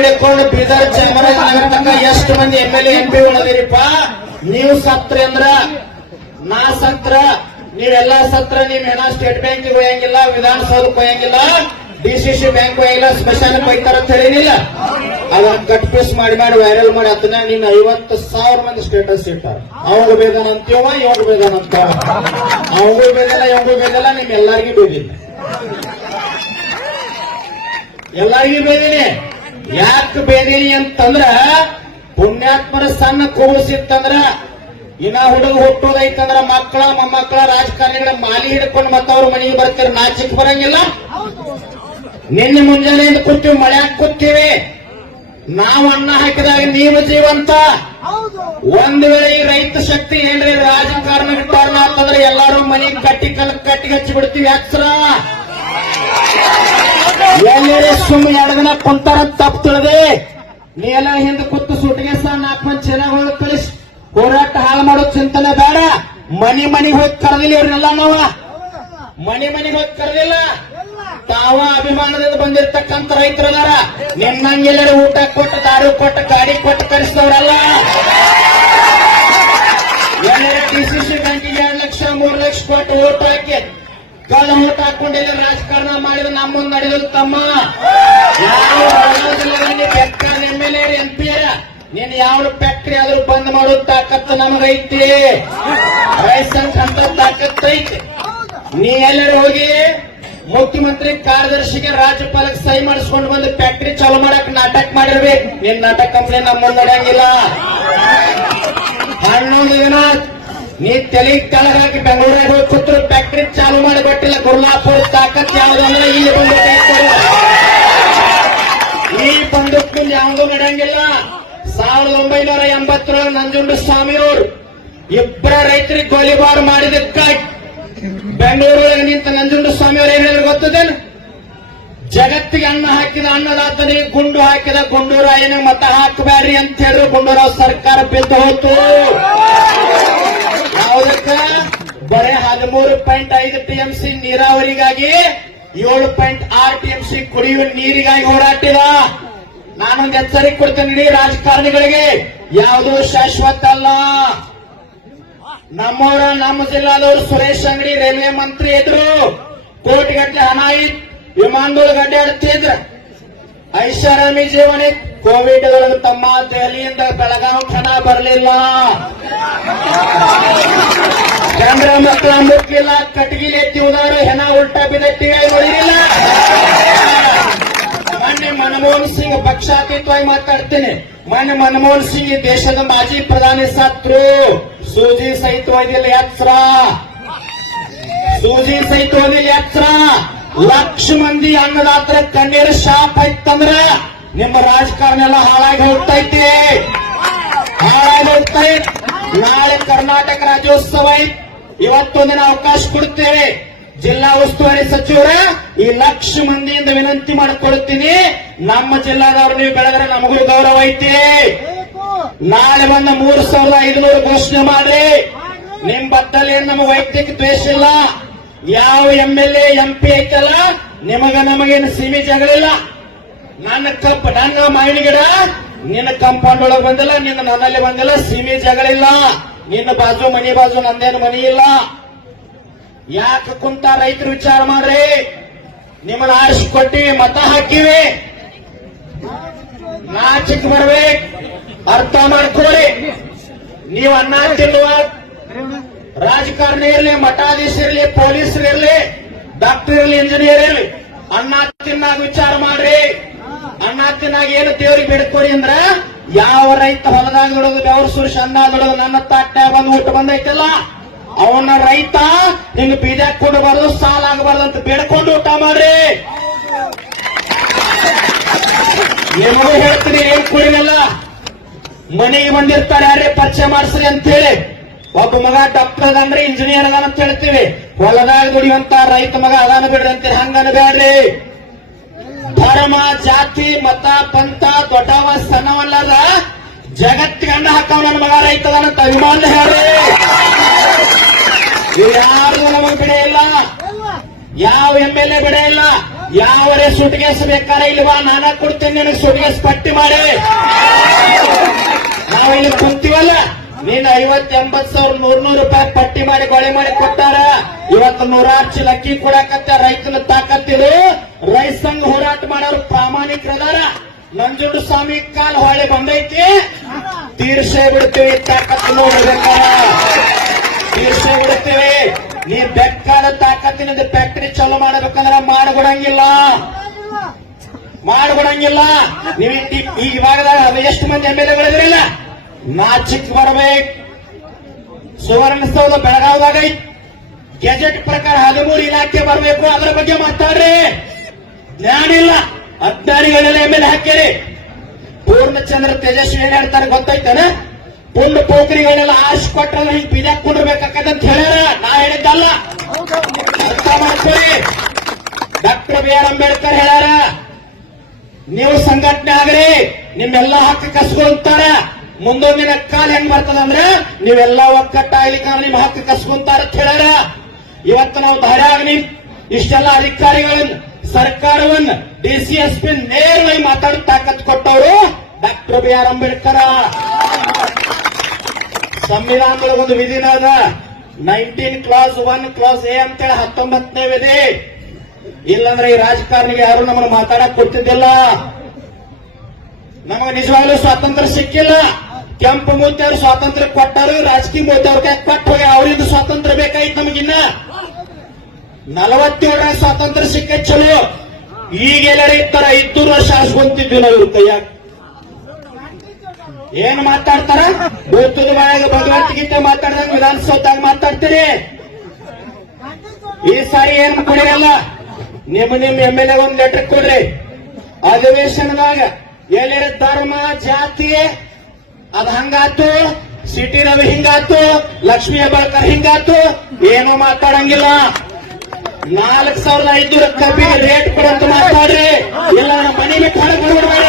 ಹಿಡ್ಕೊಂಡು ಬೀದರ್ ಚಾಮರಾಜನಗರ ತನಕ ಎಷ್ಟು ಮಂದಿ MLA MP ಉಳಿದಿರಿಪ್ಪ? ನೀವು ಸತ್ರಿ ಅಂದ್ರ ನಾ ಸತ್ರ, ನೀವೆಲ್ಲಾ ಸತ್ರ. ನೀವ್ ಏನೋ ಸ್ಟೇಟ್ ಬ್ಯಾಂಕ್ ಹೋಯಂಗಿಲ್ಲ, ವಿಧಾನಸೌಧಕ್ಕೆ ಹೋಯಂಗಿಲ್ಲ, DCC ಬ್ಯಾಂಕ್ ಹೋಗಿಲ್ಲ, ಸ್ಮಶಾನಕ್ಕೆ ಹೋಗ್ತಾರ ಅಂತ ಹೇಳಿನಿಲ್ಲ. ಅದನ್ನ ಕಟ್ ಪೀಸ್ ಮಾಡಿ ವೈರಲ್ ಮಾಡಿ ಅದನ್ನ ನೀನ್ 50,000 ಮಂದಿ ಸ್ಟೇಟಸ್ ಇಟ್ಟಾರ. ಅವಾಗ ಬೇದನ ಅಂತೀವ, ಇವಾಗ ಬೇದನ ಅಂತ. ಅವಂಗೂ ಬೇದಲ್ಲ, ಇವಂಗೂ ಬೇದಲ್ಲ, ನಿಮ್ ಎಲ್ಲಾರ್ಗೂ ಬೇದಿಲ್ಲ, ಎಲ್ಲಾರ್ಗೂ ಬೇದಿನಿ. ಯಾಕೆ ಬೇದಿನಿ ಅಂತಂದ್ರ ಪುಣ್ಯಾತ್ಮರ ಸಣ್ಣ ಕೂಸಿತ್ತಂದ್ರ ಇನ್ನ ಹುಡುಗ ಹುಟ್ಟೋದೈತಂದ್ರ ಮಕ್ಕಳ ಮೊಮ್ಮಕ್ಕಳ ರಾಜಕಾರಣಿಗಳ ಮಾಲಿ ಹಿಡ್ಕೊಂಡು ಮತ್ತವ್ರ ಮನೆಗೆ ಬರ್ತೀರ, ನಾಚಿಕ್ ಬರಂಗಿಲ್ಲ. ನಿನ್ನೆ ಮುಂಜಾನೆಯಿಂದ ಕೂತೀವಿ, ಮಳ್ಯಾಕ್ ಕೂತೀವಿ. ನಾವು ಅನ್ನ ಹಾಕಿದಾಗ ನೀವು ಜೀವಂತ. ಒಂದ್ ವೇಳೆ ಈ ರೈತ ಶಕ್ತಿ ಏನ್ರಿ ರಾಜಕಾರಣ ಬಿಟ್ಟಾರ ಅಂತಂದ್ರೆ ಎಲ್ಲಾರು ಮನೆಗೆ ಕಟ್ಟಿಗೆ ಹಚ್ಚಿ ಬಿಡ್ತೀವಿ. ಅಕ್ಷರ ಎಲ್ಲೇ ಸುಮ್ಮ ಎಡಗನ ಕುಂತಾರ ತಪ್ಪು ತಿಳಿದೆ. ನೀ ಎಲ್ಲ ಹಿಂದೆ ಕೂತು ಸುಟ್ಟಿಗೆ ಸಹ 4 ಮಂದಿ ಚೆನ್ನಾಗಿ ಹೋಗಿ ಕಳಿಸಿ ಹೋರಾಟ ಹಾಳು ಮಾಡೋ ಚಿಂತನೆ ಬೇಡ. ಮನೆಗೆ ಹೋಗಿ ಕರೆದಿಲ್ಲ ಇವ್ರನ್ನೆಲ್ಲ. ನಾವ ಮನೆಗೆ ಹೋಗಿ ಕರೆದಿಲ್ಲ. ತಾವ ಅಭಿಮಾನದಿಂದ ಬಂದಿರ್ತಕ್ಕಂಥ ರೈತರದಾರ. ನಿನ್ನಂಗೆಲ್ಲರೂ ಊಟ ಕೊಟ್ಟು, ದಾರು ಕೊಟ್ಟು, ಗಾಡಿ ಕೊಟ್ಟು ಕಳಿಸಿದವರಲ್ಲ. ಎಲ್ಲರ DCC ಬ್ಯಾಂಕಿಗೆ 2 ಲಕ್ಷ 3 ಲಕ್ಷ ಕೊಟ್ಟು ಓಟ್ ಹಾಕಿ ಕಳ್ಳ ಓಟ್ ಹಾಕೊಂಡಿಲ್ಲ ರಾಜಕಾರಣ ಮಾಡಿದ್ರೆ ನಮ್ಮ ಮುಂದೆ ನಡೆಯೋದು ತಮ್ಮ. ಯಾವ ಬೆಕ್ಕರ್ MLA MP ನೀನ್ ಯಾವ ಫ್ಯಾಕ್ಟ್ರಿ ಆದ್ರೂ ಬಂದ್ ಮಾಡೋ ತಾಕತ್ತು ನಮಗೈತಿ. ವಯಸ್ಸಂತ ತಾಕತ್ತು ಐತಿ. ನೀ ಎಲ್ಲರೂ ಹೋಗಿ ಮುಖ್ಯಮಂತ್ರಿ ಕಾರ್ಯದರ್ಶಿಗೆ ರಾಜ್ಯಪಾಲಕ್ಕೆ ಸಹಿ ಮಾಡಿಸ್ಕೊಂಡು ಬಂದು ಫ್ಯಾಕ್ಟ್ರಿ ಚಾಲು ಮಾಡಕ್ ನಾಟಕ ಮಾಡಿರ್ಬೇಕು. ನಿನ್ ನಾಟಕ ಕಂಪ್ನಿ ನಮ್ಮ ನಡೆಯಂಗಿಲ್ಲ. 11 ದಿನ ನೀ ತಲೆ ಕೆಳಗಾಗಿ ಬೆಂಗಳೂರಾಗ ಹೋಗಿ ಕೂತ್ರು ಫ್ಯಾಕ್ಟ್ರಿ ಚಾಲು ಮಾಡಿ ಕೊಟ್ಟಿಲ್ಲ. ಗುರ್ಲಾಪುರ ತಾಕತ್ ಯಾವ್ದಂದ್ರೆ ಇಲ್ಲಿ ಈ ಬಂದೂಕು ಯಾವುದೂ ನಡೆಯಂಗಿಲ್ಲ. 1980 ನಂಜುಂಡ ಸ್ವಾಮಿಯವರು ಇಬ್ಬರ ರೈತರಿಗೆ ಗೋಲಿಬಾರ್ ಮಾಡಿದಕ್ಕ ಬೆಂಗಳೂರೊಳಗೆ ನಿಂತ ನಂಜುಂಡ ಸ್ವಾಮಿಯವರು ಏನ್ ಹೇಳಿದ್ರು ಗೊತ್ತದೇನು? ಜಗತ್ತಿಗೆ ಅನ್ನ ಹಾಕಿದ ಅನ್ನದಾತನಿಗೆ ಗುಂಡು ಹಾಕಿದ ಗುಂಡೂರಾಯನಿಗೆ ಮತ ಹಾಕಬ್ಯಾಡ್ರಿ ಅಂತ ಹೇಳಿದ್ರು. ಗುಂಡೂರಾವ್ ಸರ್ಕಾರ ಬಿದ್ದು ಹೋತು. ಯಾವುದಕ್ಕ? ಬರೇ 13.5 TMC ನೀರಾವರಿಗಾಗಿ, 7.6 TMC ಕುಡಿಯುವ ನೀರಿಗಾಗಿ ಹೋರಾಟಿದ. ನಾನೊಂದು ಎಚ್ಚರಿಕೆ ಕೊಡ್ತೇನೆ ರಾಜಕಾರಣಿಗಳಿಗೆ, ಯಾವುದೂ ಶಾಶ್ವತ ಅಲ್ಲ. ನಮ್ಮ ಜಿಲ್ಲಾದವರು ಸುರೇಶ್ ಅಂಗಡಿ ರೈಲ್ವೆ ಮಂತ್ರಿ ಇದ್ರು. ಕೋಟಿಗಟ್ಟಲೆ ಹಣ ಇತ್ತು, ವಿಮಾನದೊಳಗೆ ಅಡ್ಡಾಡ್ತಿದ್ರ. ಐಷಾರಾಮಿ ಜೀವನ. ಕೋವಿಡ್ ಒಳಗೆ ತಮ್ಮ ದೆಹಲಿಯಿಂದ ಬೆಳಗಾವಿ ಹಣ ಬರಲಿಲ್ಲ. ಚಂದ್ರ ಮಕ್ಕಳ ಮುಟ್ಲಿಲ್ಲ. ಕಟಗಿಲಿ ಎತ್ತಿ ಹೋದವರು ಹೆಣ ಉಲ್ಟಾ ಬಿದ್ದ ನೋಡಿರಿಲ್ಲ. ಮೊನ್ನೆ ಮನಮೋಹನ್ ಸಿಂಗ್, ಪಕ್ಷಾತೀತವಾಗಿ ಮಾತಾಡ್ತೇನೆ, ಮೊನ್ನೆ ಮನಮೋಹನ್ ಸಿಂಗ್ ಈ ದೇಶದ ಮಾಜಿ ಪ್ರಧಾನಿ ಸತ್ರು. ಸೂಜಿ ಸಹಿತ ಓದಿಲ್ಲ ಎಚ್ಚರ. ಸೂಜಿ ಸಹಿತ ಓದಿಲ್ಲ ಎಚ್ಚರ. ಲಕ್ಷ ಮಂದಿ ಅನ್ನದಾತರ ಕಣ್ಣೀರು ಶಾಪ್ ಐತಂದ್ರ ನಿಮ್ಮ ರಾಜಕಾರಣ ಎಲ್ಲ ಹಾಳಾಗಿ ಹೋಗ್ತೈತಿ. ನಾಳೆ ಕರ್ನಾಟಕ ರಾಜ್ಯೋತ್ಸವ ಐತಿ. ಇವತ್ತೊಂದಿನ ಅವಕಾಶ ಕೊಡ್ತೇವೆ. ಜಿಲ್ಲಾ ಉಸ್ತುವಾರಿ ಸಚಿವರ ಈ ಲಕ್ಷ ಮಂದಿಯಿಂದ ವಿನಂತಿ ಮಾಡಿಕೊಡುತ್ತೀನಿ, ನಮ್ಮ ಜಿಲ್ಲಾದವರು ನೀವು ಬೆಳೆದ್ರೆ ನಮಗೂ ಗೌರವ ಐತಿ. ನಾಳೆ ಬಂದ 3,500 ಘೋಷಣೆ ಮಾಡಿ. ನಿಮ್ ಬದ್ದಲ್ಲಿ ನಮಗೆ ವೈಯಕ್ತಿಕ ದ್ವೇಷ ಇಲ್ಲ. ಯಾವ MLA MP ಐತಲ್ಲ ನಮಗೇನು ಸೀಮೆ ಜಗಳಿಲ್ಲ. ನನ್ನ ಮಾವಿನ ಗಿಡ ನಿನ್ನ ಕಂಪೌಂಡ್ ಒಳಗೆ ಬಂದಿಲ್ಲ, ನಿನ್ನ ನನ್ನಲ್ಲಿ ಬಂದಿಲ್ಲ, ಸೀಮೆ ಜಗಳಿಲ್ಲ. ನಿನ್ನ ಮನಿ ಬಾಜು ನಂದೇನು ಮನಿ ಇಲ್ಲ. ಯಾಕೆ ಕುಂತ ರೈತರು ವಿಚಾರ ಮಾಡ್ರಿ. ನಿಮ್ಮನ್ನ ಆರಿಸಿ ಕೊಟ್ಟಿವಿ, ಮತ ಹಾಕಿವಿ. ನಾಚಿಕ್ ಬರ್ಬೇಕು, ಅರ್ಥ ಮಾಡ್ಕೊಳ್ಳಿ. ನೀವು ಅನ್ನ ತಿನ್ನುವ ರಾಜಕಾರಣ ಇರಲಿ, ಮಠಾಧೀಶ ಇರಲಿ, ಪೊಲೀಸರು ಇರಲಿ, ಡಾಕ್ಟರ್ ಇರಲಿ, ಇಂಜಿನಿಯರ್ ಇರಲಿ, ಅನ್ನ ತಿನ್ನಾಗ ವಿಚಾರ ಮಾಡ್ರಿ. ಅನ್ನ ತಿನ್ನಾಗ ಏನು ದೇವ್ರಿಗೆ ಬಿಡ್ಕೊಡಿ ಅಂದ್ರ, ಯಾವ ರೈತ ಹೊಲದಾಗ ದುಡೋದು, ಬೆವರು ಸುರಿಸಿ ಅನ್ನ ದುಡೋದು, ನನ್ನ ತಾಟ್ಟ ಬಂದು ಊಟ ಬಂದೈತಲ್ಲ ಅವನ ರೈತ ನಿಂಗೆ ಬೀಜ ಕೊಡಬಾರ್ದು, ಸಾಲ ಆಗಬಾರ್ದು ಅಂತ ಬೇಡ್ಕೊಂಡು ಊಟ ಮಾಡ್ರಿ. ನಿಮಗೂ ಹೇಳ್ತೀನಿ, ಏನ್ ಕುಡಿನಲ್ಲ ಮನೆಗೆ ಬಂದಿರ್ತಾರೆ, ಯಾರೇ ಪರಿಚಯ ಮಾಡಿಸ್ರಿ ಅಂತ ಹೇಳಿ. ಒಬ್ಬ ಮಗ ಡಾಕ್ಟರ್ ಅದಾನ್ರಿ, ಇಂಜಿನಿಯರ್ ಅದಾನ ಅಂತ ಹೇಳ್ತೀವಿ. ಹೊಲದಾಗ ದುಡಿಯುವಂತ ರೈತ ಮಗ ಅದಾನ ಬಿಡ್ರಿ ಅಂತ ಹಂಗನಬೇಡ್ರಿ. ಧರ್ಮ, ಜಾತಿ, ಮತ, ಪಂಥ ದೊಡ್ಡವ ಸಣ್ಣವಲ್ಲದ ಜಗತ್ತಿಗೆ ಅನ್ನ ಹಾಕವ ನನ್ನ ಮಗ ರೈತ ಅದಾನಂತ ಅಭಿಮಾನ ಹೇಳ್ರಿ. ಯಾರು ನಮಗೆ ಬಿಡೇ ಇಲ್ಲ, ಯಾವ MLA ಬಿಡೇ ಇಲ್ಲ. ಯಾವರೇ ಸುಟ್ಗೇಸ್ ಬೇಕಾರೆ ಇಲ್ವಾ ನಾನ ಕೊಡ್ತೇನೆ ನಿನಗೆ ಸುಟ್ಗೇಸ್ ಪಟ್ಟಿ ಮಾಡಿ. ನಾವು ಇಲ್ಲಿ ಕುಂತೀವಲ್ಲ, ನೀನ್ 50-80 ಸಾವಿರ 100 ರೂಪಾಯಿ ಪಟ್ಟಿ ಮಾಡಿ ಗೊಳೆ ಮಾಡಿ ಕೊಟ್ಟಾರ. ಇವತ್ತು 100 ಚೀಲ ಅಕ್ಕಿ ಕೊಡಕತ್ತ ರೈತನ ತಾಕತ್ತಿರು. ರೈತ ಸಂಘ ಹೋರಾಟ ಮಾಡೋರು ಪ್ರಾಮಾಣಿಕರದಾರ. ನಂಜುಂಡ ಸ್ವಾಮಿ ಕಾಲ್ ಹೊಳೆ ಬಂದೈತಿ, ತೀರ್ಸೇ ಬಿಡ್ತೀವಿ. ತಾಕತ್ತು ನೋಡ್ಬೇಕಾರ ತೀರ್ಸೇ ಬಿಡ್ತೀವಿ. ನೀ ಬೆಕ್ಕಾದ ತಾಕತ್ತಿನ ಫ್ಯಾಕ್ಟರಿ ಚಾಲು ಮಾಡಬೇಕಂದ್ರ ಮಾಡ್ಕೊಡಂಗಿಲ್ಲ. ನೀವು ಈ ಭಾಗದಾಗ ಎಷ್ಟು ಮಂದಿ MLAಗಳಿದ್ರಿಲ್ಲ, ನಾಚಿಕ್ ಬರ್ಬೇಕು. ಸುವರ್ಣಸೌಧ ಬೆಳಗಾವದಾಗ ಗೆಜೆಟ್ ಪ್ರಕಾರ 13 ಇಲಾಖೆ ಬರಬೇಕು. ಅದರ ಬಗ್ಗೆ ಮಾತಾಡ್ರಿ. ಜ್ಞಾನ ಇಲ್ಲ, ಅಜ್ಞಾನಿಗಳೆಲ್ಲ MLA ಹಾಕಿರಿ. ಪೂರ್ಣಚಂದ್ರ ತೇಜಸ್ವಿ ಏನ್ ಹೇಳ್ತಾರೆ ಗೊತ್ತೈತಾನೆ? ಪುಂಡ ಪೋಖರಿಗಳೆಲ್ಲ ಆಶ್ ಕೊಟ್ಟಲ್ಲ ಹಿಂಗ್ ಬಿಜಾಕ್ ಕುಂಡ್ರಬೇಕಾಕಂತ ಹೇಳ್ಯಾರ. ನಾ ಹೇಳಿದ್ದಲ್ಲ, ಅರ್ಥ ಮಾಡ್ಕೊಳ್ಳಿ. ಡಾಕ್ಟರ್ BR ಅಂಬೇಡ್ಕರ್ ಹೇಳ್ಯಾರ, ನೀವು ಸಂಘಟನೆ ಆಗ್ರಿ, ನಿಮ್ಮೆಲ್ಲ ಹಕ್ಕು ಕಸ್ಕೊಂತಾರ. ಮುಂದೊಂದಿನ ಕಾಲ ಹೆಂಗ್ ಬರ್ತದಂದ್ರೆ ನೀವೆಲ್ಲ ಒಕ್ಕಟ್ಟಾಗ್ಲಿಕ್ಕೆ ನಿಮ್ ಹಕ್ಕು ಕಸ್ಕೊಂತಾರ ಅಂತ ಹೇಳ್ಯಾರ. ಇವತ್ತು ನಾವು ಧಾರ್ಯಾಗ್ನಿ ಇಷ್ಟೆಲ್ಲ ಅಧಿಕಾರಿಗಳನ್ನ, ಸರ್ಕಾರವನ್ನ, DCSP ನೇರವಾಗಿ ಮಾತಾಡೋ ತಾಕತ್ ಕೊಟ್ಟವರು ಡಾಕ್ಟರ್ BR ಅಂಬೇಡ್ಕರ್. ಸಂವಿಧಾನದೊಳಗೆ ಒಂದು ವಿಧಿನ ಅದ, 19 ಕ್ಲಾಸ್ 1 ಕ್ಲಾಸ್ A ಅಂತೇಳಿ 19ನೇ ವಿಧಿ. ಇಲ್ಲಂದ್ರೆ ಈ ರಾಜಕಾರಣಿಗೆ ಯಾರು ನಮ್ಮನ್ನು ಮಾತಾಡಕ್ ಕೊಡ್ತಿದ್ದಿಲ್ಲ. ನಮಗೆ ನಿಜವಾಗ್ಲೂ ಸ್ವಾತಂತ್ರ್ಯ ಸಿಕ್ಕಿಲ್ಲ. ಕೆಂಪು ಮೂತಿಯವರು ಸ್ವಾತಂತ್ರ್ಯ ಕೊಟ್ಟರು, ರಾಜಕೀಯ ಮೂತಿಯವ್ರ ಕೈ ಕೊಟ್ಟು ಹೋಗಿ ಅವರಿಂದ ಸ್ವಾತಂತ್ರ್ಯ ಬೇಕಾಯ್ತು ನಮಗಿನ್ನ. 47ರ ಸ್ವಾತಂತ್ರ್ಯ ಸಿಕ್ಕ ಚಲೋ. ಈಗೆಲ್ಲರೂ ಇರ್ತಾರ 500 ವರ್ಷ ಆಸ್ಕೊಂತಿದ್ವಿ ನಾವು ಇವ್ರ ಕೈಯಾಗ. ಏನ್ ಮಾತಾಡ್ತಾರ? ಬೂತದ ಬಾಯಾಗ ಭಗವದ್ಗೀತೆ ಮಾತಾಡ್ದಂಗ ವಿಧಾನಸೌಧದಾಗ ಮಾತಾಡ್ತೀರಿ. ಈ ಸಾರಿ ಏನ್ ಕೊಡಿರಲ್ಲ, ನಿಮ್ MLA ಒಂದ್ ಲೆಟರ್ ಕೊಡ್ರಿ. ಅಧಿವೇಶನದಾಗ ಎಲ್ಲಿರ ಧರ್ಮ ಜಾತಿ ಅದ್ ಹಂಗಾತು, ಸಿಟಿ ರವಿ ಹಿಂಗಾತು, ಲಕ್ಷ್ಮೀ ಹೆಬ್ಬಾಳ್ಕರ್ ಹಿಂಗಾತು, ಏನೂ ಮಾತಾಡಂಗಿಲ್ಲ. 4500 ಕಬ್ಬಿಗೆ ರೇಟ್ ಕೊಡಂತ ಮಾತಾಡ್ರಿ. ಇಲ್ಲ ನಮ್ಮ ಮನೆ ಬಿಟ್ಟು ಹೊರಗೆ ಬರ್ಬಿಡ್ಬೇಡ.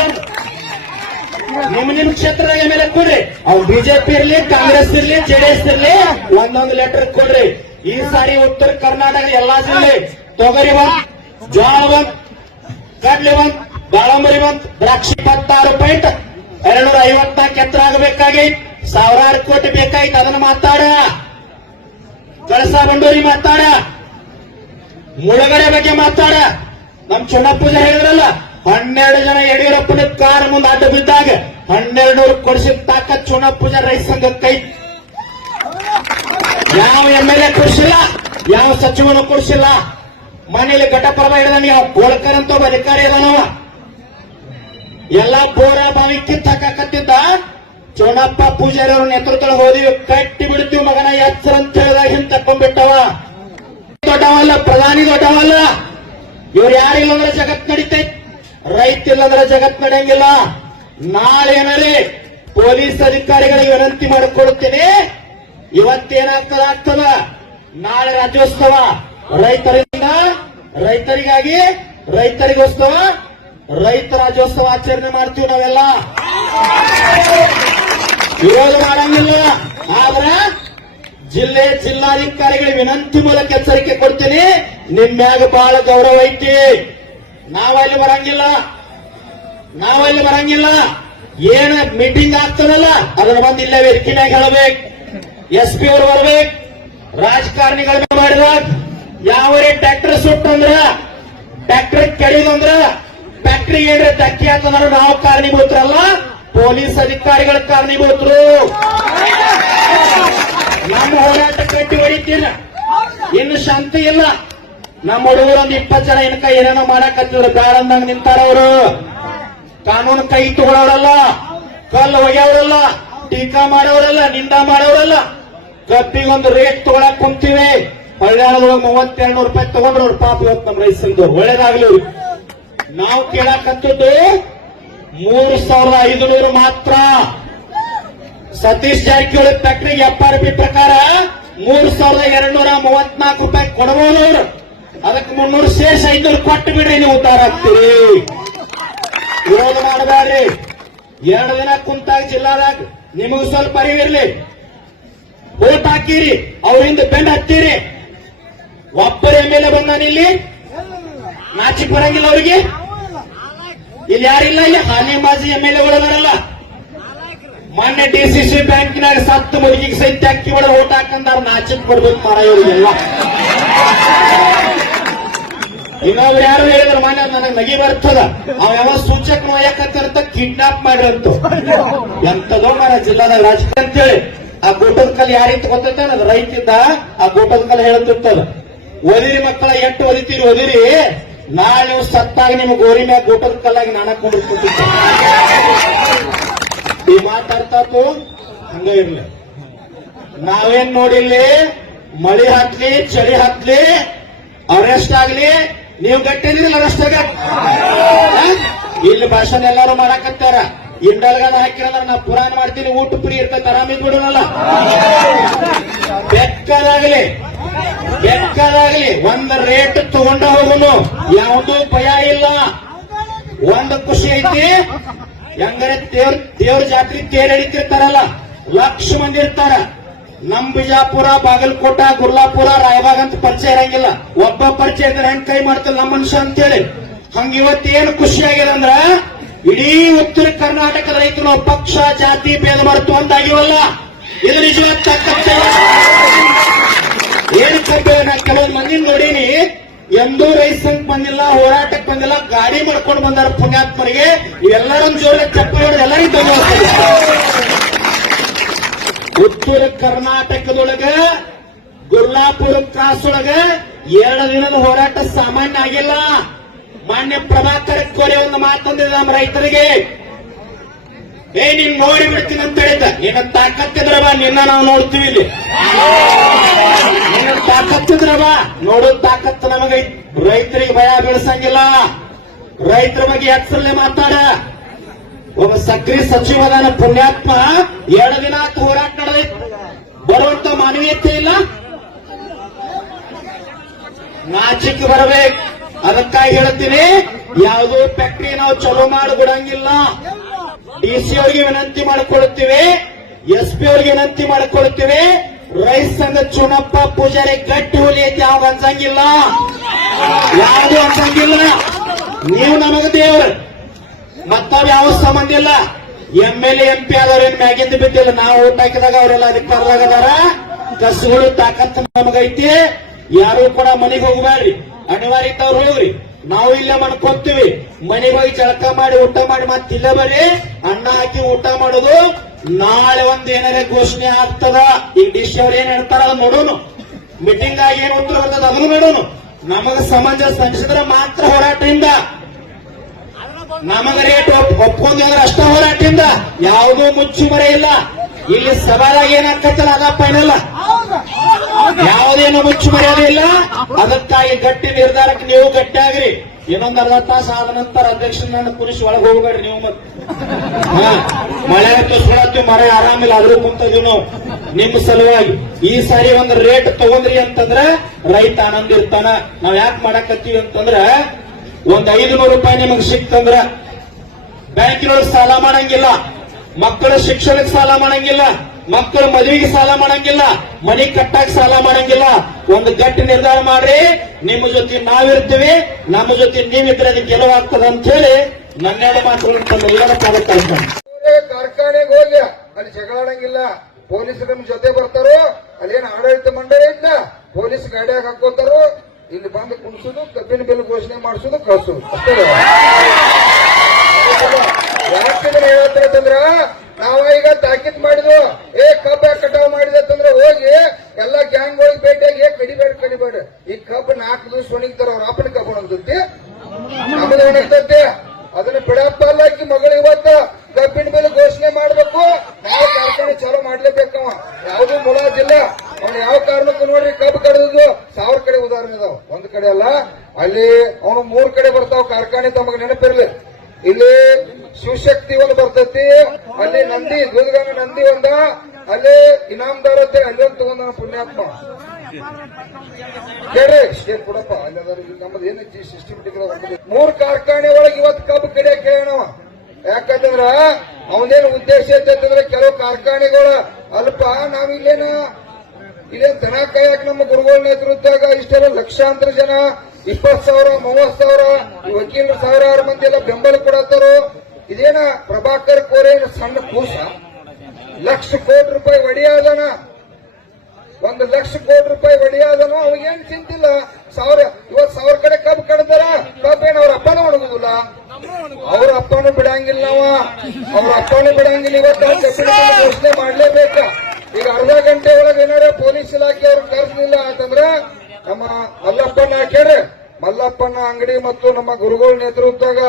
ನಿಮ್ ಕ್ಷೇತ್ರದಾಗ MLA ಕೊಡ್ರಿ. ಅವ್ರು ಬಿಜೆಪಿ ಇರ್ಲಿ, ಕಾಂಗ್ರೆಸ್ ಇರ್ಲಿ, JDS ಇರ್ಲಿ, ಒಂದೊಂದು ಲೆಟರ್ ಕೊಡ್ರಿ. ಈ ಸಾರಿ ಉತ್ತರ ಕರ್ನಾಟಕ ಎಲ್ಲಾ ಜಿಲ್ಲೆ ತೊಗರಿ ಬಂತ್, ಜೋಳ ಬಂತ್, ಕಡ್ಲಿ ಬಂತ್, ದಾಳಂಬರಿ ಬಂತ್, ದ್ರಾಕ್ಷಿ 26.254 ಎತ್ತರ ಆಗಬೇಕಾಗಿ 1000 ಕೋಟಿ ಬೇಕಾಯ್ತು. ಅದನ್ನ ಮಾತಾಡ. ಕಳಸಾ ಬಂಡೂರಿ ಮಾತಾಡ. ಮುಳುಗಡೆ ಬಗ್ಗೆ ಮಾತಾಡ. ನಮ್ ಚುನಪ್ಪೂಜೆ ಹೇಳಿದ್ರಲ್ಲ, 12 ಜನ ಯಡಿಯೂರಪ್ಪನ ಕಾರ್ ಮುಂದೆ ಅಡ್ಡ ಬಿದ್ದಾಗ 1200 ಕೊಡಿಸಿದ ತಾಕತ್ ಚುನಪ್ಪೂಜೆ ರೈತ ಸಂಘಕ್ಕೈ. ಯಾವ MLA ಕೊಡಿಸಿಲ್ಲ, ಯಾವ ಸಚಿವನು ಕೊಡಿಸಿಲ್ಲ. ಮನೇಲಿ ಘಟಪ್ರಭ ಹಿಡಿದ ನೀವು ಗೋಳ್ಕರ್ ಅಂತ ಒಬ್ಬ ಅಧಿಕಾರಿ ಅದಾನವ, ಎಲ್ಲಾ ಬೋರ ಬಾವಿ ಕಿತ್ ಹಾಕತ್ತಿದ್ದ. ಚೋಣಪ್ಪ ಪೂಜಾರಿ ಅವ್ರ ನೇತೃತ್ವದಲ್ಲಿ ಹೋದಿವಿ, ಕಟ್ಟಿ ಬಿಡ್ತೀವಿ ಮಗನ ಎಚ್ಚರ ಅಂತ ಹೇಳಿದಾಗ ಹಿಂದ್ ತಕ್ಕೊಂಡ್ಬಿಟ್ಟವ. ದೊಡ್ಡವಲ್ಲ, ಪ್ರಧಾನಿ ದೊಡ್ಡವಲ್ಲ. ಇವ್ರು ಯಾರಿಲ್ಲ ಅಂದ್ರೆ ಜಗತ್ ನಡೀತೈತಿ, ರೈತ ಇಲ್ಲಂದ್ರೆ ಜಗತ್ ನಡೆಯಂಗಿಲ್ಲ. ನಾಳೆ ಏನಾರಿ ಪೊಲೀಸ್ ಅಧಿಕಾರಿಗಳಿಗೆ ವಿನಂತಿ ಮಾಡಿಕೊಡುತ್ತೇನೆ. ಇವತ್ತೇನಾಗ್ತದ, ನಾಳೆ ರಾಜ್ಯೋತ್ಸವ. ರೈತರಿಗಾಗಿ ರೈತರಿಗೋತ್ಸವ, ರೈತ ರಾಜ್ಯೋತ್ಸವ ಆಚರಣೆ ಮಾಡ್ತೀವಿ ನಾವೆಲ್ಲ. ವಿರೋಧ ಮಾಡಂಗಿಲ್ಲ. ಆದ್ರ ಜಿಲ್ಲಾಧಿಕಾರಿಗಳಿಗೆ ವಿನಂತಿ ಮೂಲಕ ಎಚ್ಚರಿಕೆ ಕೊಡ್ತೀನಿ, ನಿಮ್ಮ್ಯಾಗ ಬಹಳ ಗೌರವ ಐತಿ. ನಾವಲ್ಲಿ ಬರಂಗಿಲ್ಲ. ಏನ ಮೀಟಿಂಗ್ ಆಗ್ತದಲ್ಲ ಅದನ್ನ ಬಂದು ಇಲ್ಲೇ ವೇದಿಕೆ ಮ್ಯಾಗ ಹೇಳಬೇಕು. SP ಅವರು ಬರ್ಬೇಕು. ರಾಜಕಾರಣಿಗಳ ಮಾಡಿದಾಗ ಯಾವರೇ ಟ್ರ್ಯಾಕ್ಟರ್ ಸುಟ್ಟಂದ್ರ, ಟ್ರ್ಯಾಕ್ಟರ್ ಕೆಡಿದಂದ್ರ, ಫ್ಯಾಕ್ಟರಿ ಏನ್ರ ಧಕ್ಕಿ ಹಾಕಂದ್ರ ನಾವು ಕಾರಣೀಭೂತರಲ್ಲ, ಪೊಲೀಸ್ ಅಧಿಕಾರಿಗಳ ಕಾರಣೀಭೂತರು. ನಮ್ಮ ಹೋರಾಟ ಕಟ್ಟಿ ಹೊಡಿತೀರ, ಇನ್ನು ಶಾಂತಿ ಇಲ್ಲ. ನಮ್ಮ ಹುಡುಗರು ಒಂದು 20 ಜನ ಇನ್ಕ ಏನೇನೋ ಮಾಡಕತ್ತಿದ್ರು, ಬ್ಯಾರಂದಂಗ ನಿಂತಾರವರು. ಕಾನೂನು ಕೈ ತಗೊಳ್ಳೋರಲ್ಲ, ಕಲ್ಲು ಒಗೆಯವರಲ್ಲ, ಟೀಕಾ ಮಾಡೋರಲ್ಲ, ನಿಂದ ಮಾಡೋರಲ್ಲ. ಕಬ್ಬಿಗೊಂದು ರೇಟ್ ತಗೊಳಕ್ ಕುಂತೀವಿ. ಹಳ್ಯಾಳದೊಳಗೆ 3200 ರೂಪಾಯಿ ತಗೊಂಡ್ರು ಅವ್ರ ಪಾಪ. ಇವತ್ತು ನಮ್ಮ ರೈತಂದು ಒಳ್ಳೇದಾಗ್ಲಿ. ನಾವು ಕೇಳಕತ್ತದ್ದು 3500 ಮಾತ್ರ. ಸತೀಶ್ ಜಾರಕಿಹೊಳಿ ಫ್ಯಾಕ್ಟರಿಗೆ FRP ಪ್ರಕಾರ 3234 ರೂಪಾಯಿ ಕೊಡಬಹುದು ಅವರು. ಅದಕ್ಕೆ 300 ಶೇಷ 500 ಕೊಟ್ಟು ಬಿಡ್ರಿ, ನೀವು ಉದ್ದಾರ ಆಗ್ತೀರಿ. ವಿರೋಧ ಮಾಡಬೇಡ್ರಿ. 2 ದಿನ ಕುಂತಾಗ ಜಿಲ್ಲಾದಾಗ ನಿಮಗೂ ಸ್ವಲ್ಪ ಅರಿವಿರ್ಲಿ. ಓಟ್ ಹಾಕಿರಿ, ಅವರಿಂದ ಬೆಂಡ್ ಹತ್ತೀರಿ. ಒಬ್ಬರ MLA ಬಂದಾನಿಲ್ಲಿ, ನಾಚಿಕ್ ಬರಂಗಿಲ್ಲ ಅವ್ರಿಗೆ. ಇಲ್ಲಿ ಯಾರಿಲ್ಲ, ಇಲ್ಲಿ ಹಾಲಿ ಮಾಜಿ MLA ಗಳಲ್ಲ. ಮೊನ್ನೆ DCC ಬ್ಯಾಂಕಿನಾಗ 7 ಮುದುಕಿಗೆ ಸಹಿತ ಅಕ್ಕಿ ಒಳಗೆ ಓಟ್ ಹಾಕಂದಾರ. ನಾಚಿಕ್ ಬರ್ಬೇಕು ಮಾರ ಇವರಿಗೆಲ್ಲ. ಇನ್ನೊಬ್ರು ಯಾರು ಹೇಳಿದ್ರು ಮೊನ್ನೆ, ನನಗೆ ನಗಿ ಬರ್ತದ, ಅವ ಯಾವ ಸೂಚಕ ಒಯ್ಯಕತ್ತಿರ್ತ ಕಿಡ್ನಾಪ್ ಮಾಡಿರಂತ. ಎಂತದೋ ಮಾರ ಜಿಲ್ಲಾದಾಗ ರಾಜಕೀಯ ಅಂತೇಳಿ. ಆ ಗೋಟದ ಕಲ್ ಯಾರಿತ್ತು ಗೊತ್ತೈತೆ, ಅದು ರೈತ ಇದ್ದ. ಆ ಗೋಟದ ಕಲ್ ಹೇಳ್ತಿರ್ತದ, ಓದಿರಿ ಮಕ್ಕಳ, ಎಷ್ಟು ಓದಿತೀರಿ ಓದಿರಿ, ನಾಳೆ ನೀವು ಸತ್ತಾಗ ನಿಮ್ಗೆ ಗೋರಿ ಮ್ಯಾಗ ಗೋಟದ ಕಲ್ಲಾಗಿ ನಾನ ಕೊಂಡಿರ್ಕೊತಿದ್ದ. ಈ ಮಾತಾಡ್ತಾತು ಹಂಗ ಇರ್ಲಿ. ನಾವೇನ್ ನೋಡಿಲ್ಲಿ, ಮಳಿ ಹಾಕ್ಲಿ ಚಳಿ ಹಾಕ್ಲಿ ಅರೆಸ್ಟ್ ಆಗ್ಲಿ, ನೀವು ಗಟ್ಟಿದ್ರಿಲ್ಲ ಅರೆಸ್ಟ್ ಆಗ. ಇಲ್ಲಿ ಭಾಷಣ ಎಲ್ಲಾರು ಮಾಡಾಕತ್ತಾರ. ಇಂಡಲ್ಗಾದ ಹಾಕಿರಲ್ಲ, ನಾ ಪುರಾಣ ಮಾಡ್ತೀನಿ, ಊಟ ಫ್ರೀ ಇರ್ತೈತೆ, ಆರಾಮಿದ್ ಬಿಡೋಣಲ್ಲ. ಬೆಕ್ಕದಾಗ್ಲಿ ಒಂದ್ ರೇಟ್ ತಗೊಂಡ ಹೋಗುನು, ಯಾವುದೂ ಭಯ ಇಲ್ಲ. ಒಂದು ಖುಷಿ ಐತಿ, ಹೆಂಗರೆ ದೇವ್ರ ಜಾತ್ರೆ ತೇರ್ ಎಳಿತಿರ್ತಾರಲ್ಲ, ಲಕ್ಷ ಮಂದಿ ಇರ್ತಾರ. ನಮ್ ಬಿಜಾಪುರ, ಬಾಗಲಕೋಟ, ಗುರ್ಲಾಪುರ, ರಾಯಬಾಗ್ ಅಂತ ಪರಿಚಯ ಇರಂಗಿಲ್ಲ. ಒಬ್ಬ ಪರಿಚಯ ಇದ್ರೆ ಹೆಂಗ್ ಕೈ ಮಾಡ್ತಿಲ್ಲ ನಮ್ಮ ಮನುಷ್ಯ ಅಂತೇಳಿ. ಹಂಗ ಇವತ್ತೇನು ಖುಷಿ ಆಗಿದೆ ಅಂದ್ರ, ಇಡೀ ಉತ್ತರ ಕರ್ನಾಟಕದ ರೈತರು ನಾವು ಪಕ್ಷ ಜಾತಿ ಭೇದ ಮಾಡ್ತು ಅಂತಾಗಿವಲ್ಲ. ಇದು ನಿಜವಾದ ತಾಕತ್ತು. ಏನಕ್ಕೆ ನಾ ಕೆಲವೊಂದು ಮಂದಿ ನೋಡೀನಿ, ಎಂದೂ ರೈತಂಗ್ ಬಂದಿಲ್ಲ, ಹೋರಾಟಕ್ಕೆ ಬಂದಿಲ್ಲ, ಗಾಡಿ ಮಾಡ್ಕೊಂಡು ಬಂದಾರ ಪುಣ್ಯಾತ್ಮರಿಗೆ. ಇವೆಲ್ಲರನ್ನ ಜೋರ ಚಪ್ಪಲಿ ಹೊಡೆದು ಎಲ್ಲರಿಗೂ ಧನ್ಯವಾದ. ಉತ್ತರ ಕರ್ನಾಟಕದೊಳಗ ಗುರ್ಲಾಪುರ ಕ್ರಾಸ್ ಒಳಗ 2 ದಿನದ ಹೋರಾಟ ಸಾಮಾನ್ಯ ಆಗಿಲ್ಲ. ಮಾನ್ಯ ಪ್ರಭಾಕರ್ ಕೋರೆ ಒಂದು ಮಾತಂದಿದೆ ನಮ್ಮ ರೈತರಿಗೆ, ನೀನ್ ನೋಡಿ ಬಿಡ್ತೀನಿ ಅಂತ ಹೇಳಿದ್ದ. ನಿನ್ನ ತಾಕತ್ತಿದ್ರವ, ನಿನ್ನ ನಾವು ನೋಡ್ತೀವಿ ಇಲ್ಲಿ. ನಿನ್ನ ತಾಕತ್ತಿದ್ರವ, ನೋಡೋದ್ ತಾಕತ್ತು ನಮಗೆ. ರೈತರಿಗೆ ಭಯ ಬೀಳ್ಸಂಗಿಲ್ಲ. ರೈತರ ಬಗ್ಗೆ ಹೆಸರಲ್ಲೇ ಮಾತಾಡ. ಒಬ್ಬ ಸಕ್ರಿ ಸಚಿವದಾನ ಪುಣ್ಯಾತ್ಮ, 2 ದಿನ ಹೋರಾಟ ನಡೆದೈತಿ. ಬರುವಂತ ಮಾನವೀಯತೆ ಇಲ್ಲ, ನಾಚಿಕೆ ಬರಬೇಕು. ಅದಕ್ಕಾಗಿ ಹೇಳ್ತೀನಿ, ಯಾವುದೋ ಫ್ಯಾಕ್ಟರಿ ನಾವು ಚಲೋ ಮಾಡಿಬಿಡಂಗಿಲ್ಲ. DC ಅವರಿಗೆ ವಿನಂತಿ ಮಾಡಿಕೊಳ್ಳುತ್ತೀವಿ, SP ಅವರಿಗೆ ವಿನಂತಿ ಮಾಡಿಕೊಳ್ಳುತ್ತೀವಿ. ರೈತ ಸಂಘ ಚುನಪ್ಪ ಪೂಜಾರಿ ಗಟ್ಟಿ ಹೋಲಿ ಐತಿ, ಯಾವ ಅನ್ಸಂಗಿಲ್ಲ, ಯಾವುದು ಅನ್ಸಂಗಿಲ್ಲ. ನೀವು ನಮಗ ದೇವ್ರ, ಮತ್ತಾವ ಯಾವ ಸಂಬಂಧ ಇಲ್ಲ. MLA MP ಆದವ್ರೇನ್ ಮ್ಯಾಗಿಂದ ಬಿದ್ದಿಲ್ಲ. ನಾವು ಓಟ್ ಹಾಕಿದಾಗ ಅವರೆಲ್ಲ ಅಧಿಕಾರದಾಗ ಅದಾರ. ಕಸುಗಳು ತಾಕತ್ತು ನಮಗೈತಿ. ಯಾರು ಕೂಡ ಮನೆಗೆ ಹೋಗ್ಬೇಡ್ರಿ, ಅನಿವಾರ್ಯ ಇದ್ದವ್ರು ಹೋಗ್ರಿ. ನಾವು ಇಲ್ಲೇ ಮಾಡ್ಕೊಂತೀವಿ. ಮನೆಗೆ ಹೋಗಿ ಜಳಕ ಮಾಡಿ ಊಟ ಮಾಡಿ ಮತ್ತಿಲ್ಲ ಬರ್ರಿ, ಅನ್ನ ಹಾಕಿ ಊಟ ಮಾಡೋದು. ನಾಳೆ ಒಂದ್ ಏನಾರ ಘೋಷಣೆ ಆಗ್ತದ. ಈ DC ಅವ್ರು ಏನ್ ಹೇಳ್ತಾರ ಅದನ್ನ ನೋಡೋನು. ಮೀಟಿಂಗ್ ಆಗಿ ಏನ್ ಉತ್ತರ ಬರ್ತದ ಅದನ್ನು ನೋಡೋನು. ನಮಗ ಸಮಂಜಸ ಅನಿಸಿದ್ರೆ ಮಾತ್ರ ಹೋರಾಟದಿಂದ, ನಮಗ ರೇಟ್ ಒಪ್ಕೊಂಡ್ರೆ ಅಷ್ಟ ಹೋರಾಟದಿಂದ. ಯಾವುದೂ ಮುಚ್ಚುಮರೆ ಇಲ್ಲ. ಇಲ್ಲಿ ಸಭಾದಾಗ ಏನಾಗ್ತಲ್ಲ ಅದ ಫೈನಲ್, ಯಾವುದೇನು ಮುಚ್ಚುಮರ್ಯಾದೆ ಇಲ್ಲ. ಅದಕ್ಕಾಗಿ ಗಟ್ಟಿ ನಿರ್ಧಾರಕ್ಕೆ ನೀವು ಗಟ್ಟಿ ಆಗ್ರಿ. ಇನ್ನೊಂದು ಅರ್ಧ ತಾಸು ಆದ ನಂತರ ಅಧ್ಯಕ್ಷರನ್ನ ಕುರಿಸಿ ಒಳಗೆ ಹೋಗ್ಬೇಡ್ರಿ ನೀವು. ಮಳೆ ತೋರಿಸ್ಕೊಳತ್ತೀವಿ, ಮರ ಆರಾಮಿಲ್ಲ, ಆದ್ರೂ ಕುಂತಿದೀವಿ ನಾವು ನಿಮ್ಮ ಸಲುವಾಗಿ. ಈ ಸಾರಿ ಒಂದು ರೇಟ್ ತಗೊಂಡ್ರಿ ಅಂತಂದ್ರ ರೈತ ಆನಂದ ಇರ್ತಾನ. ನಾವ್ ಯಾಕೆ ಮಾಡಕತ್ತೀವಿ ಅಂತಂದ್ರ, ಒಂದ್ 500 ರೂಪಾಯಿ ನಿಮಗೆ ಸಿಕ್ತಂದ್ರ ಬ್ಯಾಂಕಿನೊಳಗೆ ಸಾಲ ಮಾಡಂಗಿಲ್ಲ, ಮಕ್ಕಳ ಶಿಕ್ಷಣಕ್ಕೆ ಸಾಲ ಮಾಡಂಗಿಲ್ಲ, ಮಕ್ಕಳ ಮದುವೆಗೆ ಸಾಲ ಮಾಡಂಗಿಲ್ಲ, ಮನಿ ಕಟ್ಟಾಕ ಸಾಲ ಮಾಡಂಗಿಲ್ಲ. ಒಂದು ಗಟ್ಟಿ ನಿರ್ಧಾರ ಮಾಡ್ರಿ. ನಿಮ್ಮ ಜೊತೆ ನಾವಿರ್ತೀವಿ, ನಮ್ಮ ಜೊತೆ ನೀವಿದ್ರೆ ಅದಕ್ಕೆ ಗೆಲುವಾಗ್ತದ ಅಂತ ಹೇಳಿ ನನ್ನೆರಡು ಮಾತುಗಳನ್ನು ತಮ್ಮೆಲ್ಲರ ಪಾಲಕ ಕಳ್ಕೊಂಡು ಕಾರ್ಖಾನೆಗೆ ಹೋಗಿ ಅಲ್ಲಿ ಜಗಳಾಡಂಗಿಲ್ಲ. ಪೊಲೀಸರು ನಿಮ್ ಜೊತೆ ಬರ್ತಾರೋ, ಅಲ್ಲೇನು ಆಡಳಿತ ಮಂಡಳಿ ಇಲ್ಲ, ಪೊಲೀಸ್ ಗಾಡಿಯಾಗ ಹಾಕೋತಾರೋ, ಇಲ್ಲಿ ಬಂದು ಕುಣಿಸೋದು, ಕಬ್ಬಿನ ಬಿಲ್ ಘೋಷಣೆ ಮಾಡಿಸೋದು, ಕಳ್ಸೋದು ಅಷ್ಟೇ. ಯಾಕಿದ್ರೆ ಹೇಳ್ತಾರಂದ್ರ, ನಾವೀಗ ತಾಕೀತ್ ಮಾಡಿದ್ವು, ಕಬ್ಬ ಕಟಾವ್ ಮಾಡಿದೆ ಅಂತಂದ್ರೆ ಹೋಗಿ ಎಲ್ಲಾ ಗ್ಯಾಂಗ್ಗಳಿಗೆ ಭೇಟಿಯಾಗಿ ಕಡಿಬೇಡ. ಈ ಕಬ್ಬು 4 ದಿವಸ ಒಣಗ್ತಾರ, ಅವ್ರ ಅಪ್ಪನ ಕಬ್ಬು ಒಣಗ್ತೈತಿ, ನಮ್ಮದು ಒಣಗ್ತೈತಿ. ಅದನ್ನ ಬಿಡಪ್ಪ ಅಲ್ಲಾಕಿ ಮಗಳು ಇವತ್ತ ಕಬ್ಬಿನ ಬಿಲ್ ಘೋಷಣೆ ಮಾಡ್ಬೇಕು. ನಾವು ಕಾರ್ಖಾನೆ ಚಾಲೂ ಮಾಡ್ಲೇಬೇಕವ, ಯಾವ್ದು ಮುಲಾಜಿಲ್ಲ. ಅವ್ನು ಯಾವ ಕಾರಣಕ್ಕೂ ನೋಡ್ರಿ ಕಬ್ಬು ಕಡಿದು 1000 ಕಡೆ ಉದಾಹರಣೆ ಅದಾವ. ಒಂದ್ ಕಡೆ ಅಲ್ಲ, ಅಲ್ಲಿ ಅವನು 3 ಕಡೆ ಬರ್ತಾವ ಕಾರ್ಖಾನೆ. ತಮಗೆ ನೆನಪಿರ್ಲಿ, ಇಲ್ಲಿ ಶಿವಶಕ್ತಿ ಒಂದು ಬರ್ತೈತಿ, ಅಲ್ಲಿ ನಂದಿ ದುರ್ಗಂಗ ನಂದಿ ಒಂದ, ಅಲ್ಲಿ ಇನಾಮದಾರ ಅಂತ ಅಲ್ಲಿ ಒಂದು ತಗೊಂಡ ಪುಣ್ಯಾತ್ಮ ಕೇಳ್ರಿ ಕೊಡಪ್ಪ. ಅಲ್ಲಿ ನಮ್ಮದು ಏನು ಸಿಸ್ಟಮೆಟಿಕ್ 3 ಕಾರ್ಖಾನೆ ಒಳಗೆ ಇವತ್ತು ಕಬ್ಬು ಕಡಿಯ ಕೇಳೋಣವ. ಯಾಕಂತಂದ್ರ ಅವನೇನು ಉದ್ದೇಶ ಐತಂದ್ರೆ, ಕೆಲವು ಕಾರ್ಖಾನೆಗಳು ಅಲ್ಪ ನಾವ್ ಇಲ್ಲೇನ್ ದನ ಕಾಯಕ್ ನಮ್ಮ ಗುರುಗಳ ನೇತೃತ್ವದಾಗ ಇಷ್ಟೆಲ್ಲ ಲಕ್ಷಾಂತರ ಜನ 20,000 30,000 ವಕೀಲರು ಸಾವಿರಾರು ಮಂದಿ ಎಲ್ಲ ಬೆಂಬಲ ಕೊಡತ್ತಾರು. ಇದೇನ ಪ್ರಭಾಕರ್ ಕೋರೆ ಸಣ್ಣ ಕೂಸ, ₹1,00,00,000 ಒಡೆಯಾದನ, 1,00,00,000 ಒಡೆಯಾದನು. ಅವಾಗೇನ್ ಚಿಂತಿಲ್ಲ. ಇವತ್ತು 1,000 ಕಡೆ ಕಬ್ಬು ಕಡ್ದಾರ, ಕಬ್ಬೇನು ಅವ್ರ ಅಪ್ಪನೂ ಒಣಗುದಿಲ್ಲ, ಅವ್ರ ಅಪ್ಪನೂ ಬಿಡಂಗಿಲ್ಲ. ಅವ್ರ ಅಪ್ಪನೂ ಬಿಡಂಗಿಲ್ಲ. ಇವತ್ತು ಕಬ್ಬಿನ ಘೋಷಣೆ ಮಾಡ್ಲೇಬೇಕ. ಈಗ ಅರ್ಧ ಗಂಟೆ ಒಳಗೆ ಏನಾರ ಪೊಲೀಸ್ ಇಲಾಖೆ ಅವ್ರು ಕರೆಸಲಿಲ್ಲ ಅಂತಂದ್ರ ನಮ್ಮ ಮಲ್ಲಪ್ಪನ ಕೇಳ್ರಿ, ಮಲ್ಲಪ್ಪನ ಅಂಗಡಿ ಮತ್ತು ನಮ್ಮ ಗುರುಗಳ ನೇತೃತ್ವದಾಗ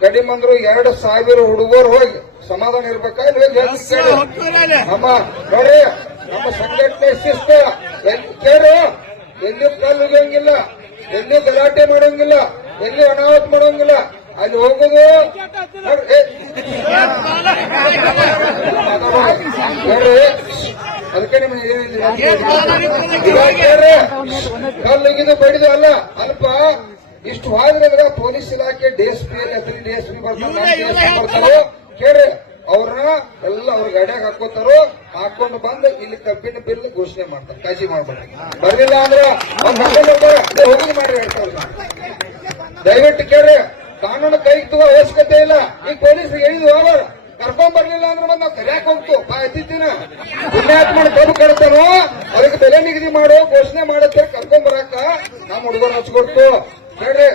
ಕಡಿಮಂದ್ರು 2,000 ಹುಡುಗರು ಹೋಗಿ ಸಮಾಧಾನ ಇರ್ಬೇಕಾದ್ರೆ ನಮ್ಮ ನೋಡ್ರಿ, ನಮ್ಮ ಸಂಘಟನೆ ಶಿಸ್ತ ಕೇಳು. ಎಲ್ಲಿ ಕಲ್ಲು ಹೋಗಂಗಿಲ್ಲ, ಎಲ್ಲಿ ಗಲಾಟೆ ಮಾಡೋಂಗಿಲ್ಲ, ಎಲ್ಲಿ ಅನಾಹುತ ಮಾಡೋಂಗಿಲ್ಲ. ಅಲ್ಲಿ ಹೋಗುದು ನೋಡ್ರಿ, ಅದಕ್ಕೆ ನಿಮ್ಗೆ ಕಲ್ಲಿಗಿದು ಬಡಿದು ಅಲ್ಲ ಅಲ್ಪ ಇಷ್ಟು ಹೋದ್ರೆ ಪೊಲೀಸ್ ಇಲಾಖೆ ಡಿಎಸ್ಪಿ ಡಿಎಸ್ಪಿ ಬರ್ತಾರೆ ಕೇಳ್ರಿ. ಅವ್ರನ್ನ ಎಲ್ಲ ಅವ್ರ ಗಾಡಿಯಾಗ ಹಾಕೋತಾರೋ, ಹಾಕೊಂಡು ಬಂದು ಇಲ್ಲಿ ಕಬ್ಬಿನ ಬಿಲ್ ಘೋಷಣೆ ಮಾಡ್ತಾರೆ. ಕಾಳಜಿ ಮಾಡ್ಬೇಡ, ಬರ್ಲಿಲ್ಲ ಅಂದ್ರೆ ಹೋಗಿ ಮಾಡಿ ಹೇಳ್ತಾರೆ. ದಯವಿಟ್ಟು ಕೇಳ್ರಿ, ಕಾನೂನು ಕೈಗೆ ತಗೋ ಅವಶ್ಯಕತೆ ಇಲ್ಲ. ಈಗ ಪೊಲೀಸ್ ಹೇಳಿದ್ವು ಅವರು ಕರ್ಕೊಂಡ್ ಬರ್ಲಿಲ್ಲ ಅಂದ್ರೆ ಬಂದ್ ನಾವು ಕರ್ಯಾಕ್ ಹೋಗ್ತು ಎತ್ತಿನ ಪುಣ್ಯಾತ್ಮನ ಕಬ್ಬು ಕಡ್ತಾನೋ ಅದಕ್ಕೆ ಬೆಲೆ ನಿಗದಿ ಮಾಡೋ ಘೋಷಣೆ ಮಾಡತ್ತೆ. ಕರ್ಕೊಂಡ್ ಬರಾಕ ನಮ್ಮ ಹುಡುಗರು ಹಚ್ಕೊಡ್ತು ಕೇಳ್ರಿ.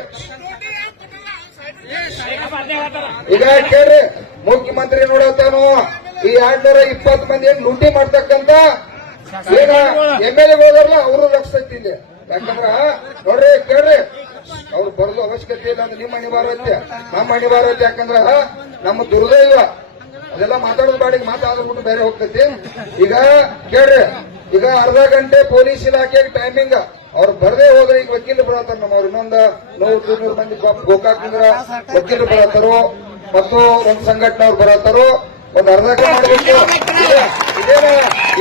ಈಗ ಕೇಳ್ರಿ, ಮುಖ್ಯಮಂತ್ರಿ ನೋಡತ್ತಾನು ಈ 220 ಮಂದಿ ಏನ್ ಲೂಟಿ ಮಾಡ್ತಕ್ಕಂತ ಈಗ MLA ಹೋದಾರಲ್ಲ ಅವರು ಲಕ್ಷ ಇಲ್ಲಿ. ಯಾಕಂದ್ರ ನೋಡ್ರಿ ಕೇಳ್ರಿ, ಅವ್ರು ಬರೋದು ಅವಶ್ಯಕತೆ ಇಲ್ಲ ಅಂದ್ರೆ ನಿಮ್ಮ ಅನಿವಾರ್ಯತೆ, ನಮ್ಮ ಅನಿವಾರ್ಯತೆ. ಯಾಕಂದ್ರ ನಮ್ಮ ದುರ್ದೈವ ಅದೆಲ್ಲ ಮಾತಾಡೋದು ಬಾಡಿಗೆ ಮಾತಾಡ್ಬಿಟ್ಟು ಬೇರೆ ಹೋಗ್ತೈತಿ. ಈಗ ಕೇಳ್ರಿ, ಈಗ ಅರ್ಧ ಗಂಟೆ ಪೊಲೀಸ್ ಇಲಾಖೆಗೆ ಟೈಮಿಂಗ್, ಅವ್ರು ಬರದೇ ಹೋದ್ರೆ ಈಗ ವಕೀಲರು ಬರತ್ತಾರ. ನಮ್ಮವ್ರು ಇನ್ನೊಂದು 100-200 ಮಂದಿ ಗೋಕಾಕ್ನಿಂದ್ರ ವಕೀಲರು ಬರತ್ತಾರೋ ಮತ್ತು ಒಂದು ಸಂಘಟನೆ ಅವ್ರು ಬರತ್ತಾರೋ. ಒಂದು ಅರ್ಧ ಗಂಟೆ ಮಾಡಬೇಕು. ಇದೇನ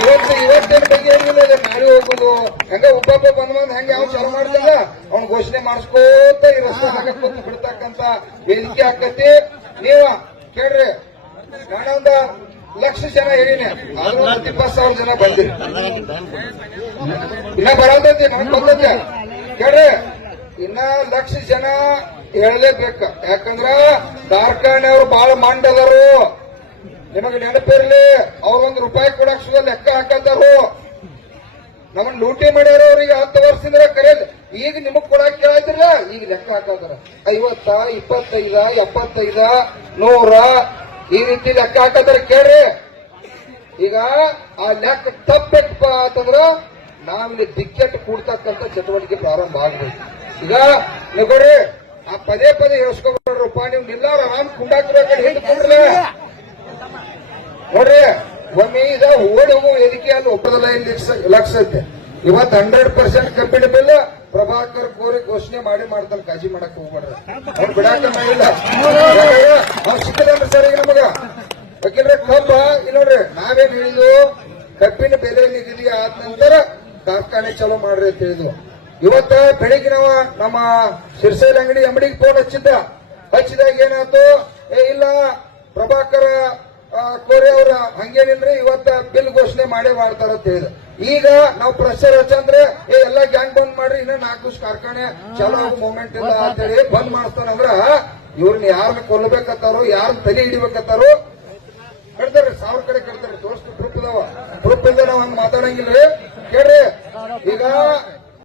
ಇವತ್ತೇನ್ ಬಗ್ಗೆ ಏನಿಲ್ಲ, ನಾಳೆ ಹೋಗುದು ಹೆಂಗ ಒಬ್ಬೊಬ್ಬ ಬಂದ್ ಹೆಂಗ ಯಾವ ಚಾಲು ಮಾಡ್ತಿಲ್ಲ ಅವ್ನ ಘೋಷಣೆ ಮಾಡಿಸ್ಕೋತ ಈ ರಸ್ತೆ ಹಾಕಿ ಬಿಡ್ತಕ್ಕಂತ ವೇದಿಕೆ ಆಕತಿ. ನೀವ ಕೇಳ್ರಿ, ನಾನೊಂದು 1,00,000 ಜನ ಹೇಳಿನಿ, ಆದ್ರೂ 20,000 ಜನ ಬಂದಿರಿ. ಇನ್ನ ಬರೋದೈತಿ, ನಮ್ಗೆ ಬಂದೈತೆ ಕೇಳ್ರಿ. ಇನ್ನ 1,00,000 ಜನ ಹೇಳಲೇಬೇಕು. ಯಾಕಂದ್ರ ಕಾರ್ಖಾನೆಯವ್ರು ಬಹಳ ಮಂಡದರು. ನಿಮಗೆ ನೆನಪಿರ್ಲಿ, ಅವ್ರೊಂದು ರೂಪಾಯಿ ಕೊಡಕ್ ಸುದ ಲೆಕ್ಕ ಹಾಕತ್ತಾರು. ನಮ್ಮನ್ನ ಲೂಟಿ ಮಾಡ್ಯಾರ ಅವ್ರಿಗೆ 10 ವರ್ಷದಿಂದ ಕರೆಯಲ್. ಈಗ ನಿಮಗ್ ಕೊಡಕ್ ಕೇಳಾಯ್ತಿರ್ಲ, ಈಗ ಲೆಕ್ಕ ಹಾಕತ್ತಾರ 50, 25, 75, 100 ಈ ರೀತಿ ಲೆಕ್ಕ ಹಾಕತ್ತಾರ ಕೇಳ್ರಿ. ಈಗ ಆ ಲೆಕ್ಕ ತಪ್ಪಬೇಕಪ್ಪ ಅಂತಂದ್ರ ನಾವಿಲ್ಲಿ ಟಿಕೆಟ್ ಕೂಡ್ತಕ್ಕಂಥ ಚಟುವಟಿಕೆ ಪ್ರಾರಂಭ ಆಗ್ಬೇಕು. ಈಗ ನೀವು ಕೊಡ್ರಿ, ಆ ಪದೇ ಹೇಳ್ಸ್ಕೊಬೇಡ್ರಪ್ಪ, ನೀವು ನಿಲ್ಲಾರ ಆರಾಮ್ ಕುಂಡಾಕ್ಬೇಕಂದ್ರೆ ಹಿಂದೆ ಕುಂಡ್ರಲ್ಲ. ನೋಡ್ರಿ, ಒಮ್ಮೆ ಈಗ ಓಡಿ ಹೋಗುವ ವೇದಿಕೆ ಅಲ್ಲಿ ಒಪ್ಪದಲ್ಲ ಲಕ್ಷ ಐತೆ. ಇವತ್ತು 100% ಕಬ್ಬಿಣ ಬಿಲ್ ಪ್ರಭಾಕರ್ ಕೋರಿ ಘೋಷಣೆ ಮಾಡ್ತಾನೆ. ಕಾಳಜಿ ಮಾಡಕ್ ಹೋಗ್ಬೇಡ್ರಿ, ಅವ್ರು ಬಿಡಾಕ ಮಾಡಿಲ್ಲ. ಅವ್ರು ಸಿಕ್ಕದಂದ್ರೆ ಸರ್ ಈಗ ನಮಗ ವಕೀಲರ ಕಬ್ಬ ಇಲ್ಲ ನೋಡ್ರಿ, ನಾವೇನ್ ಹೇಳಿದ್ವು ಕಬ್ಬಿನ ಬೆಲೆ ನಿಗದಿ ಆದ ನಂತರ ಕಾರ್ಖಾನೆ ಚಲೋ ಮಾಡ್ರಿ ಅಂತ ಹೇಳಿದ್ವು. ಇವತ್ತ ಬೆಳಿಗ್ಗೆ ನಾವು ನಮ್ಮ ಸಿರ್ಸೈಲ್ ಅಂಗಡಿ MDಗೆ ಫೋನ್ ಹಚ್ಚಿದಾಗ ಏನಾಯ್ತು, ಇಲ್ಲ ಪ್ರಭಾಕರ ಕೋರೆ ಅವ್ರ ಹಂಗೇನಿಲ್ರಿ, ಇವತ್ತ ಬಿಲ್ ಘೋಷಣೆ ಮಾಡ್ತಾರ ಅಂತ ಹೇಳಿದ್ರು. ಈಗ ನಾವು ಪ್ರೆಷರ್ ಹಚ್ಚಂದ್ರೆ ಎಲ್ಲ ಗ್ಯಾಂಗ್ ಬಂದ್ ಮಾಡ್ರಿ, ಇನ್ನ 4 ದಿವಸ ಕಾರ್ಖಾನೆ ಚಲೋ ಆಗೋ ಮೂವ್ಮೆಂಟ್ ಇಲ್ಲ ಅಂತ ಹೇಳಿ ಬಂದ್ ಮಾಡ್ತಾನಂದ್ರ ಇವ್ರನ್ನ ಯಾರನ್ನ ಕೊಲ್ಲಬೇಕತ್ತಾರೋ, ಯಾರನ್ನ ತಲೆ ಹಿಡಿಬೇಕತ್ತಾರೋ ಕಡ್ತಾರ್ರಿ. 1000 ಕಡೆ ಕಡ್ತಾರ್ರಿ. ತೋರಿಸ್ತು ಪ್ರೂಫ್ ಇದಾವ. ಪ್ರೂಫ್ ಇಲ್ದ ನಾವ್ ಹಂಗ ಮಾತಾಡಂಗಿಲ್ರಿ ಕೇಳ್ರಿ. ಈಗ